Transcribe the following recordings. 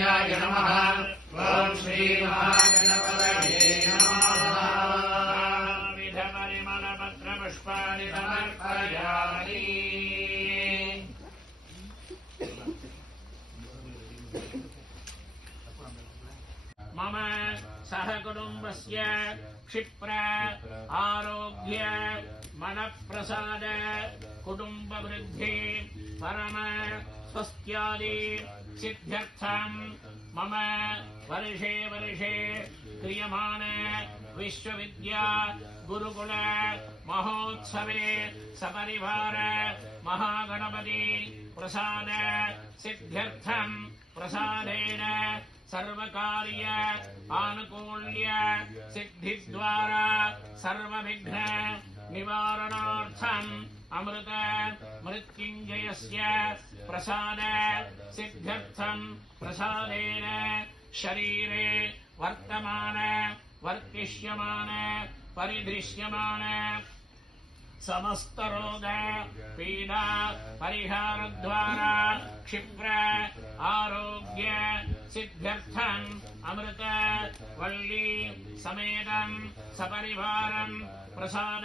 महागणाधिपतये नमः ओम श्री महागणपतये नमः विधपरिमलपत्रपुष्पाणि समर्पयामि मम सहकुटुम्बस्य क्षिप्र आरोग्य मनप्रसाद कुटुम्बवृद्धि परम स्वस्थ्यादि सिद्ध्यर्थं मम वर्षे वर्षे क्रियमाणे विश्वविद्या गुरुकुल महोत्सवे सपरिवार महागणपति प्रसाद सिद्ध्यर्थं प्रसादेन सर्वकार्य आनुकूल्य सिद्धिद्वारा सर्वविघ्न निवारणार्थम् अमृत मृत्युञ्जयस्य प्रसाद सिद्ध्यर्थम् प्रसादेन शरीरे वर्तमान वर्तिष्यमान परिदृश्यमान समस्त रोग पीडा परिहार द्वारा क्षिप्र आरोग्य सिद्ध्यर्थं अमृत वल्ली समेतं सपरिवारं प्रसाद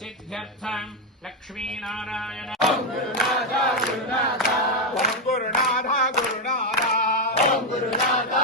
सिद्ध्यर्थं लक्ष्मी नारायण ओम गुरुनाथ गुरुनाथ ओम गुरुनाथ गुरुनाथ ओम गुरुनाथ